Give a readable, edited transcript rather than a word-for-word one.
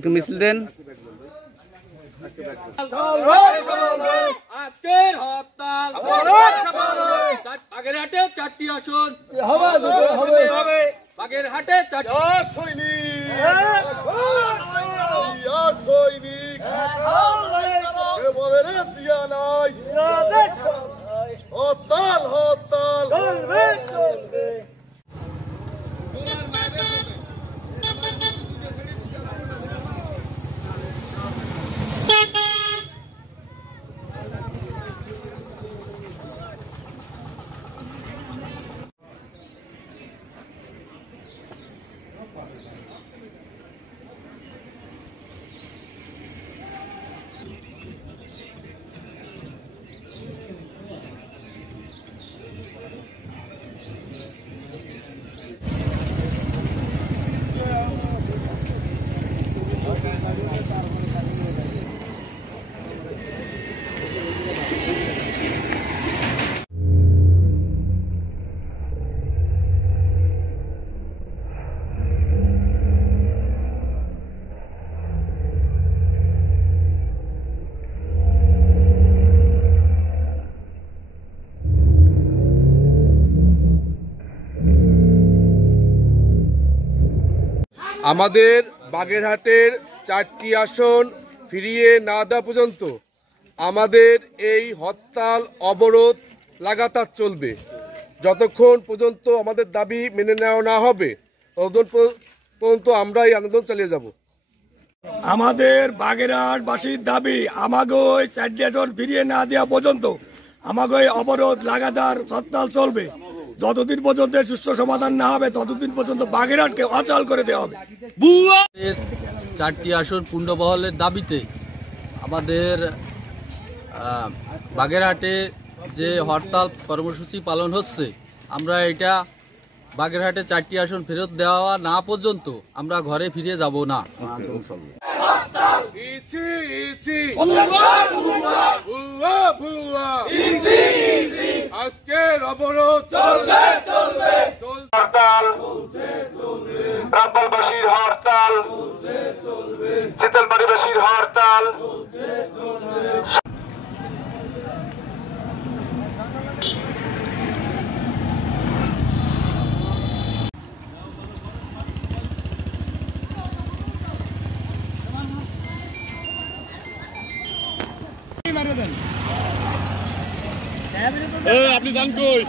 একটু মিছিল দেন। আজকের হরতাল বাগেরহাটে 4টি আসন বাগেরহাটে 4টি হরতাল হরতাল আমাদের বাগেরহাটের 4টি আসন ফিরিয়ে না দেওয়া পর্যন্ত আমাদের এই হরতাল অবরোধ লাগাতার চলবে। যতক্ষণ পর্যন্ত আমাদের দাবি মেনে নেওয়া না হবে ততক্ষণ পর্যন্ত আমরা এই আন্দোলন চালিয়ে যাব। আমাদের বাগেরহাটবাসীর দাবি আমাকে ওই 4টি আসন ফিরিয়ে না দেওয়া পর্যন্ত আমাকে ওই অবরোধ লাগাতার হরতাল চলবে। যতদিন পর্যন্ত সুষ্ঠু সমাধান না হবে ততদিন পর্যন্ত বাগেরহাটকে অচল করে দেওয়া হবে। 4টি আসন পুনর্বহালের দাবিতে আমাদের বাগেরহাটে যে হরতাল কর্মসূচি পালন হচ্ছে, আমরা এটা বাগেরহাটে 4টি আসন ফেরত দেওয়া না পর্যন্ত আমরা ঘরে ফিরে যাব না। আজকের অবরোধ চলবে চলবে হরতাল রামপালবাসীর হরতাল শীতলবাড়িবাসীর হরতাল আপনি জান কই?